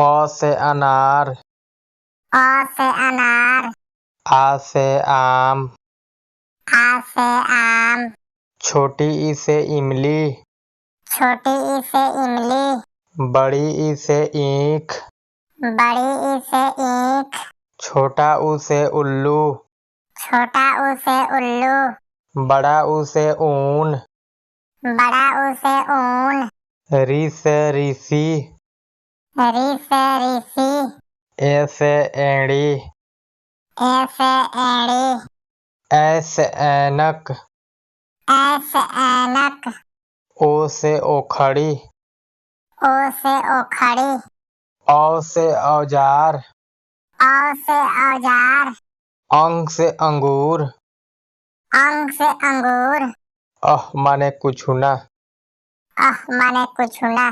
अ से अनार, अ से अनार, आ से आम, आ से आम, छोटी ई से इमली, छोटी ई से इमली, बड़ी ई से ईख, बड़ी ई से ईख, छोटा ऊ से उल्लू, छोटा ऊ से उल्लू, बड़ा ऊ से ऊन, बड़ा ऊ से ऊन, री से ऋषि, री से ऋषि, ए से एड़ी, ए से एड़ी, ऐ से ऐनक, ऐ से ऐनक, ओ से ओखड़ी, ओ से ओखड़ी, औ से औजार, औ से औजार, अंग से अंगूर, अंग से अंगूर, माने कुछ ना। माने कुछ ना।